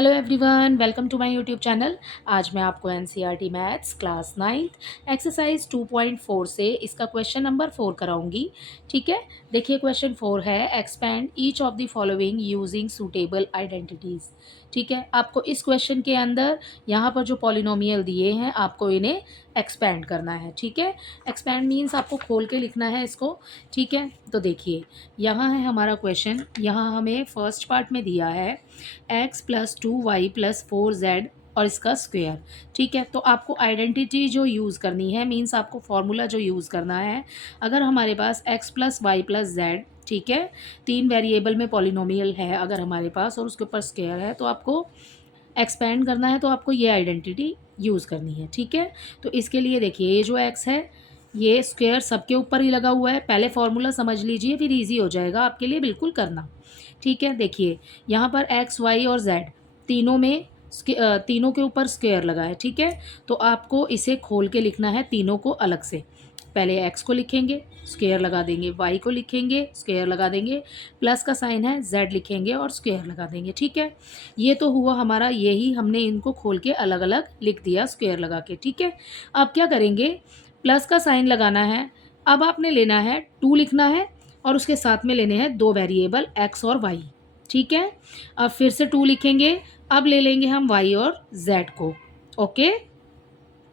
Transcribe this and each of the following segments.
Hello everyone, welcome to my YouTube channel. आज मैं आपको NCERT maths class 9th exercise 2.4 से इसका क्वेश्चन नंबर 4 कराऊंगी। ठीक है, देखिए क्वेश्चन 4 है expand each of the following using suitable identities. ठीक है, आपको इस क्वेश्चन के अंदर यहाँ पर जो पॉलिनोमियल दिए हैं आपको इन्हें एक्सपैंड करना है। ठीक है, एक्सपैंड मीन्स आपको खोल के लिखना है इसको। ठीक है, तो देखिए यहाँ है हमारा क्वेश्चन। यहाँ हमें फर्स्ट पार्ट में दिया है x+2y+4z और इसका स्क्वायर। ठीक है, तो आपको आइडेंटिटी जो यूज़ करनी है मीन्स आपको फॉर्मूला जो यूज़ करना है। अगर हमारे पास x+y+z, ठीक है, 3 वेरिएबल में पॉलिनोमियल है अगर हमारे पास और उसके ऊपर स्क्वायर है तो आपको एक्सपेंड करना है, तो आपको ये आइडेंटिटी यूज़ करनी है। ठीक है, तो इसके लिए देखिए ये जो x है ये स्क्वायर सबके ऊपर ही लगा हुआ है। पहले फॉर्मूला समझ लीजिए फिर इजी हो जाएगा आपके लिए बिल्कुल करना। ठीक है, देखिए यहाँ पर x y और z तीनों में तीनों के ऊपर स्क्वायर लगा है। ठीक है, तो आपको इसे खोल के लिखना है तीनों को अलग से। पहले x को लिखेंगे, स्क्वायर लगा देंगे, y को लिखेंगे, स्क्वायर लगा देंगे, प्लस का साइन है z लिखेंगे और स्क्वायर लगा देंगे। ठीक है, ये तो हुआ हमारा, यही हमने इनको खोल के अलग अलग लिख दिया स्क्वायर लगा के। ठीक है, अब क्या करेंगे, प्लस का साइन लगाना है। अब आपने लेना है 2 लिखना है और उसके साथ में लेने हैं 2 वेरिएबल x और y। ठीक है, अब फिर से 2 लिखेंगे। अब ले लेंगे हम y और z को। ओके,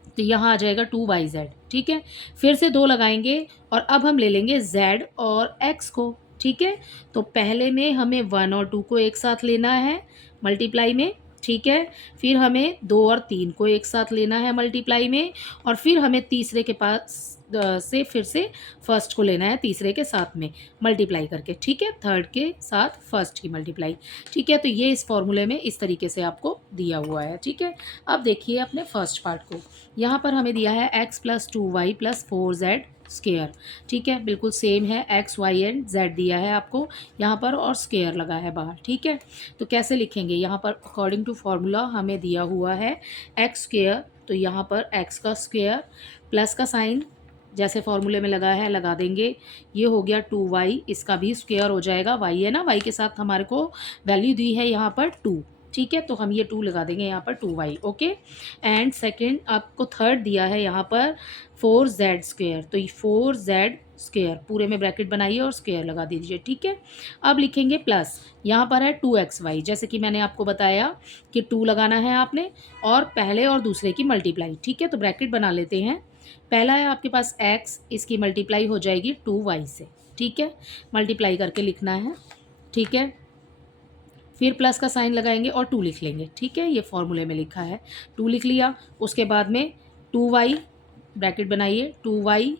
तो यहाँ आ जाएगा 2yz। ठीक है, फिर से 2 लगाएंगे और अब हम ले लेंगे z और x को। ठीक है, तो पहले में हमें 1 और 2 को एक साथ लेना है मल्टीप्लाई में। ठीक है, फिर हमें 2 और 3 को एक साथ लेना है मल्टीप्लाई में, और फिर हमें तीसरे के पास से फिर से फर्स्ट को लेना है तीसरे के साथ में मल्टीप्लाई करके। ठीक है, थर्ड के साथ फर्स्ट की मल्टीप्लाई। ठीक है, तो ये इस फॉर्मूले में इस तरीके से आपको दिया हुआ है। ठीक है, अब देखिए अपने फर्स्ट पार्ट को। यहाँ पर हमें दिया है x+2y+4z स्क्वायर। ठीक है, बिल्कुल सेम है, x y एंड z दिया है आपको यहाँ पर और स्क्वायर लगा है बाहर। ठीक है, तो कैसे लिखेंगे, यहाँ पर अकॉर्डिंग टू फॉर्मूला हमें दिया हुआ है x स्क्वायर, तो यहाँ पर x का स्क्वायर प्लस का साइन जैसे फॉर्मूले में लगा है लगा देंगे। ये हो गया 2y, इसका भी स्क्वायर हो जाएगा, y है ना, y के साथ हमारे को वैल्यू दी है यहाँ पर 2। ठीक है, तो हम ये 2 लगा देंगे यहाँ पर 2y। ओके, एंड सेकंड आपको थर्ड दिया है यहाँ पर 4z स्क्वायर, तो ये 4z स्क्वायर पूरे में ब्रैकेट बनाइए और स्क्वायर लगा दीजिए। ठीक है, अब लिखेंगे प्लस, यहाँ पर है 2xy, जैसे कि मैंने आपको बताया कि 2 लगाना है आपने और पहले और दूसरे की मल्टीप्लाई। ठीक है, तो ब्रैकेट बना लेते हैं। पहला है आपके पास x, इसकी मल्टीप्लाई हो जाएगी 2y से। ठीक है, मल्टीप्लाई करके लिखना है। ठीक है, फिर प्लस का साइन लगाएंगे और 2 लिख लेंगे। ठीक है, ये फॉर्मूले में लिखा है, 2 लिख लिया। उसके बाद में 2y ब्रैकेट बनाइए, 2y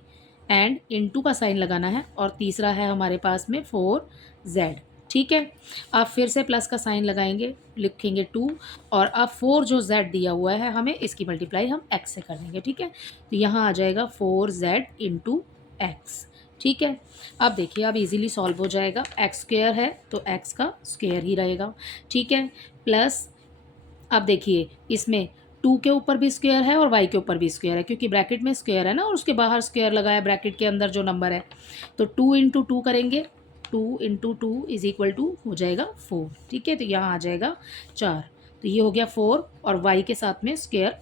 एंड इनटू का साइन लगाना है और तीसरा है हमारे पास में 4z। ठीक है, अब फिर से प्लस का साइन लगाएंगे, लिखेंगे 2 और अब 4 जो z दिया हुआ है हमें इसकी मल्टीप्लाई हम x से कर देंगे। ठीक है, तो यहाँ आ जाएगा 4z इंटू x। ठीक है, अब देखिए अब इजीली सॉल्व हो जाएगा, एक्स स्क्वायर है तो एक्स का स्क्वायर ही रहेगा। ठीक है, प्लस अब देखिए इसमें 2 के ऊपर भी स्क्वायर है और y के ऊपर भी स्क्वायर है, क्योंकि ब्रैकेट में स्क्वायर है ना और उसके बाहर स्क्वायर लगाया ब्रैकेट के अंदर जो नंबर है, तो 2 इंटू 2 करेंगे, 2 इंटू 2 इज इक्वल टू हो जाएगा 4। ठीक है, तो यहाँ आ जाएगा 4, तो ये हो गया 4 और y के साथ में स्क्वायर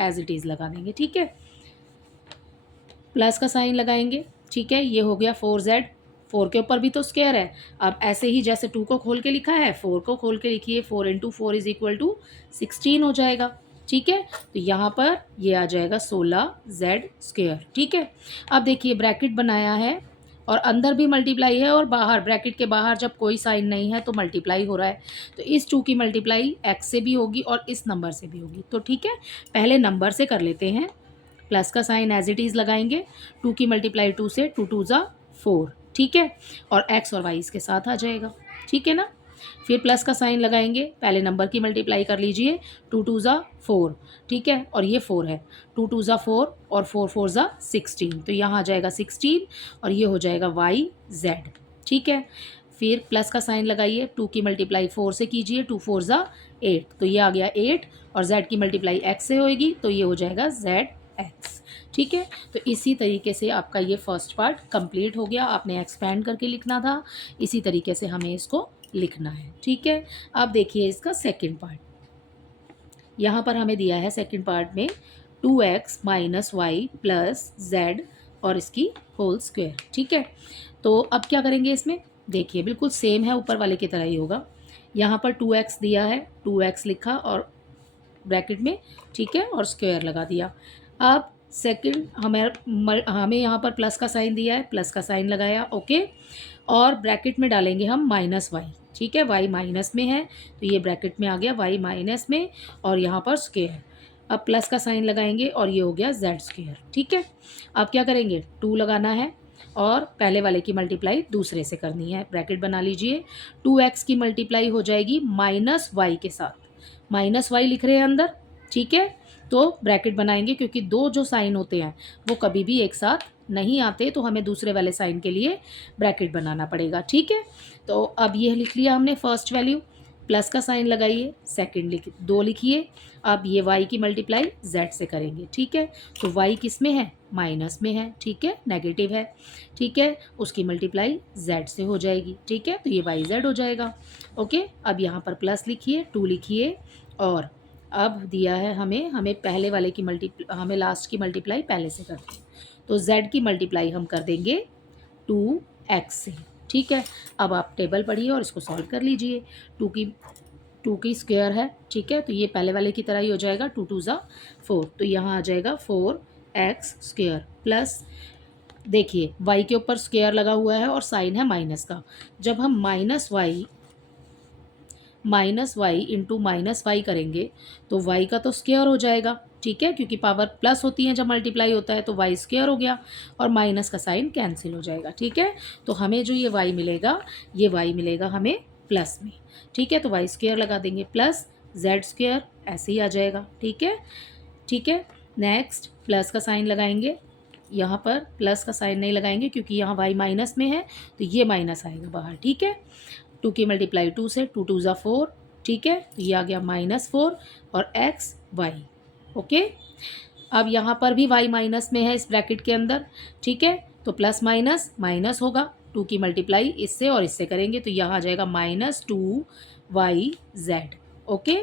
एज इट इज़ लगा देंगे। ठीक है, प्लस का साइन लगाएंगे। ठीक है, ये हो गया 4z, 4 के ऊपर भी तो स्क्वायर है। अब ऐसे ही जैसे 2 को खोल के लिखा है 4 को खोल के लिखिए, 4 इंटू 4 इज इक्वल टू 16 हो जाएगा। ठीक है, तो यहाँ पर ये आ जाएगा 16z स्क्वायर। ठीक है, अब देखिए ब्रैकेट बनाया है और अंदर भी मल्टीप्लाई है और बाहर ब्रैकेट के बाहर जब कोई साइन नहीं है तो मल्टीप्लाई हो रहा है, तो इस 2 की मल्टीप्लाई x से भी होगी और इस नंबर से भी होगी। तो ठीक है, पहले नंबर से कर लेते हैं, प्लस का साइन एज इट इज़ लगाएंगे, 2 की मल्टीप्लाई 2 से, 2 2 ज़ा 4। ठीक है, और x और y इसके साथ आ जाएगा। ठीक है ना, फिर प्लस का साइन लगाएंगे, पहले नंबर की मल्टीप्लाई कर लीजिए, 2 2 ज़ा 4। ठीक है, और ये 4 है, 2 2 ज़ा 4 और 4 4 ज़ा 16, तो यहाँ आ जाएगा 16 और ये हो जाएगा YZ। ठीक है, फिर प्लस का साइन लगाइए, 2 की मल्टीप्लाई 4 से कीजिए, 2 4 ज़ा 8, तो ये आ गया 8 और z की मल्टीप्लाई x से होएगी तो ये हो जाएगा ZX। ठीक है, तो इसी तरीके से आपका ये फर्स्ट पार्ट कंप्लीट हो गया, आपने एक्सपेंड करके लिखना था, इसी तरीके से हमें इसको लिखना है। ठीक है, अब देखिए इसका सेकंड पार्ट। यहाँ पर हमें दिया है सेकंड पार्ट में 2x minus Y plus Z और इसकी होल स्क्वायर। ठीक है, तो अब क्या करेंगे इसमें, देखिए बिल्कुल सेम है, ऊपर वाले की तरह ही होगा। यहाँ पर 2x दिया है, 2x लिखा और ब्रैकेट में, ठीक है, और स्क्वायर लगा दिया। अब सेकंड हमें यहाँ पर प्लस का साइन दिया है, प्लस का साइन लगाया, ओके, और ब्रैकेट में डालेंगे हम माइनस वाई। ठीक है, वाई माइनस में है तो ये ब्रैकेट में आ गया वाई माइनस में, और यहाँ पर स्क्वायर। अब प्लस का साइन लगाएंगे और ये हो गया जेड स्क्वायर। ठीक है, अब क्या करेंगे, 2 लगाना है और पहले वाले की मल्टीप्लाई दूसरे से करनी है। ब्रैकेट बना लीजिए, 2x की मल्टीप्लाई हो जाएगी माइनस वाई के साथ, माइनस वाई लिख रहे हैं अंदर। ठीक है, तो ब्रैकेट बनाएंगे क्योंकि दो जो साइन होते हैं वो कभी भी एक साथ नहीं आते, तो हमें दूसरे वाले साइन के लिए ब्रैकेट बनाना पड़ेगा। ठीक है, तो अब ये लिख लिया हमने फर्स्ट वैल्यू, प्लस का साइन लगाइए, सेकंड 2 लिखिए। अब ये y की मल्टीप्लाई z से करेंगे। ठीक है, तो y किस में है, माइनस में है, ठीक है, नेगेटिव है, ठीक है, उसकी मल्टीप्लाई z से हो जाएगी। ठीक है, तो ये yz हो जाएगा। ओके, अब यहाँ पर प्लस लिखिए, 2 लिखिए, और अब दिया है हमें पहले वाले की हमें लास्ट की मल्टीप्लाई पहले से करते हैं, तो z की मल्टीप्लाई हम कर देंगे 2x से। ठीक है, अब आप टेबल पढ़िए और इसको सॉल्व कर लीजिए। 2 की स्क्वायर है, ठीक है, तो ये पहले वाले की तरह ही हो जाएगा, 2 2 ज़ा 4, तो यहाँ आ जाएगा 4x स्क्वायर प्लस, देखिए y के ऊपर स्क्वायर लगा हुआ है और साइन है माइनस का। जब हम minus Y into minus Y करेंगे तो y का तो स्क्वायर हो जाएगा। ठीक है, क्योंकि पावर प्लस होती है जब मल्टीप्लाई होता है, तो y स्क्वायर हो गया और माइनस का साइन कैंसिल हो जाएगा। ठीक है, तो हमें जो ये y मिलेगा, ये y मिलेगा हमें प्लस में। ठीक है, तो y स्क्वायर लगा देंगे प्लस z स्क्वायर, ऐसे ही आ जाएगा। ठीक है, ठीक है, नेक्स्ट प्लस का साइन लगाएंगे, यहाँ पर प्लस का साइन नहीं लगाएंगे क्योंकि यहाँ y माइनस में है, तो ये माइनस आएगा बाहर। ठीक है, 2 की मल्टीप्लाई 2 से, 2 2 ज़ा 4, ठीक है, तो ये आ गया -4 और x y। ओके, अब यहाँ पर भी y माइनस में है इस ब्रैकेट के अंदर। ठीक है, तो प्लस माइनस माइनस होगा, 2 की मल्टीप्लाई इससे और इससे करेंगे तो यहाँ आ जाएगा -2yz। ओके,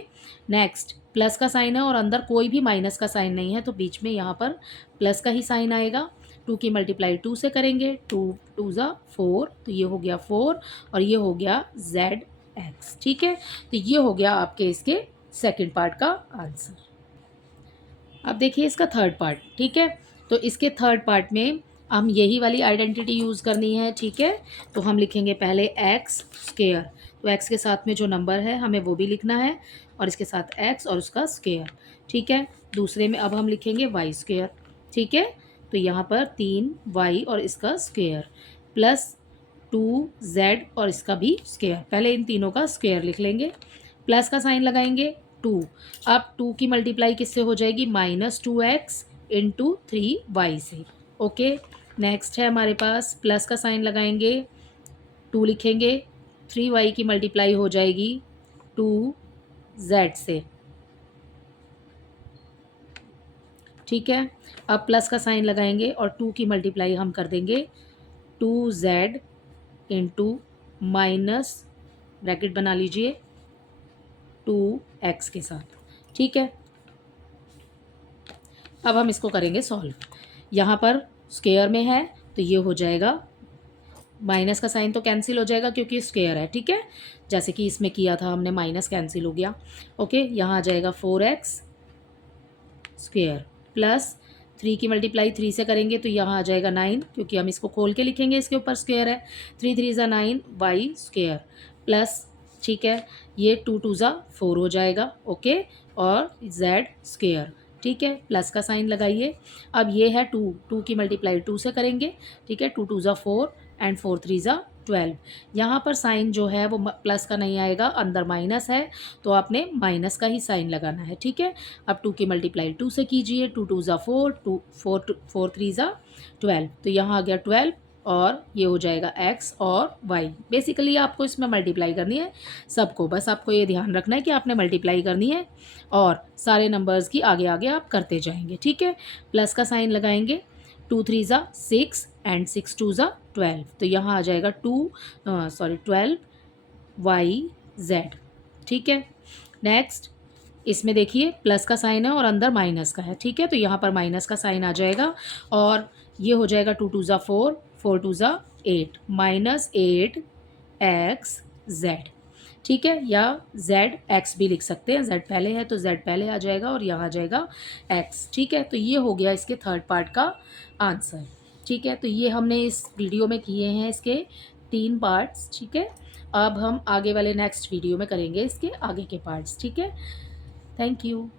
नेक्स्ट प्लस का साइन है और अंदर कोई भी माइनस का साइन नहीं है, तो बीच में यहाँ पर प्लस का ही साइन आएगा। 2 की मल्टीप्लाई 2 से करेंगे, 2 2 ज़ा 4, तो ये हो गया 4 और ये हो गया zx। ठीक है, तो ये हो गया आपके इसके सेकंड पार्ट का आंसर। अब देखिए इसका थर्ड पार्ट। ठीक है, तो इसके थर्ड पार्ट में हम यही वाली आइडेंटिटी यूज़ करनी है। ठीक है, तो हम लिखेंगे पहले x स्क्वायर, तो x के साथ में जो नंबर है हमें वो भी लिखना है और इसके साथ x और उसका स्क्वायर। ठीक है, दूसरे में अब हम लिखेंगे y स्क्वायर। ठीक है, तो यहाँ पर 3y और इसका स्क्वायर प्लस 2z और इसका भी स्क्वायर, पहले इन तीनों का स्क्वायर लिख लेंगे, प्लस का साइन लगाएंगे 2। अब 2 की मल्टीप्लाई किससे हो जाएगी, -2x इंटू 3y से। ओके, नेक्स्ट है हमारे पास प्लस का साइन लगाएंगे, 2 लिखेंगे, 3y की मल्टीप्लाई हो जाएगी 2z से। ठीक है, अब प्लस का साइन लगाएंगे और 2 की मल्टीप्लाई हम कर देंगे 2z इंटू माइनस, ब्रैकेट बना लीजिए, 2x के साथ। ठीक है, अब हम इसको करेंगे सॉल्व। यहाँ पर स्क्वायर में है तो ये हो जाएगा, माइनस का साइन तो कैंसिल हो जाएगा क्योंकि स्क्वायर है। ठीक है, जैसे कि इसमें किया था हमने, माइनस कैंसिल हो गया। ओके, यहाँ आ जाएगा 4x स्क्वायर प्लस 3 की मल्टीप्लाई 3 से करेंगे तो यहाँ आ जाएगा 9, क्योंकि हम इसको खोल के लिखेंगे, इसके ऊपर स्क्वायर है, 3 3 ज़ा 9 y स्क्वायर प्लस, ठीक है, ये 2 2 ज़ा 4 हो जाएगा। ओके, और z स्क्वायर। ठीक है, प्लस का साइन लगाइए। अब ये है 2 की मल्टीप्लाई 2 से करेंगे। ठीक है, 2 2 ज़ा 4 एंड 4 3 ज़ा 12। यहाँ पर साइन जो है वो प्लस का नहीं आएगा, अंदर माइनस है तो आपने माइनस का ही साइन लगाना है। ठीक है, अब 2 की मल्टीप्लाई 2 से कीजिए, 2 2 ज़ा 4, 4 3 ज़ा 12, तो यहाँ आ गया 12 और ये हो जाएगा x और y। बेसिकली आपको इसमें मल्टीप्लाई करनी है सबको, बस आपको ये ध्यान रखना है कि आपने मल्टीप्लाई करनी है और सारे नंबर्स की आगे आगे आप करते जाएंगे। ठीक है, प्लस का साइन लगाएंगे, 2 3 ज़ा 6 एंड 6 2 ज़ा 12, तो यहाँ आ जाएगा 12 yz। ठीक है, नेक्स्ट इसमें देखिए प्लस का साइन है और अंदर माइनस का है, ठीक है। तो यहाँ पर माइनस का साइन आ जाएगा और ये हो जाएगा 2 2 ज़ा 4, 4 2 ज़ा 8, -8 x z, ठीक है। या जेड एक्स भी लिख सकते हैं, जेड पहले है तो जेड पहले आ जाएगा और यहाँ आ जाएगा एक्स, ठीक है। तो ये हो गया इसके थर्ड पार्ट का आंसर, ठीक है। तो ये हमने इस वीडियो में किए हैं इसके 3 पार्ट्स, ठीक है। अब हम आगे वाले नेक्स्ट वीडियो में करेंगे इसके आगे के पार्ट्स, ठीक है। Thank you.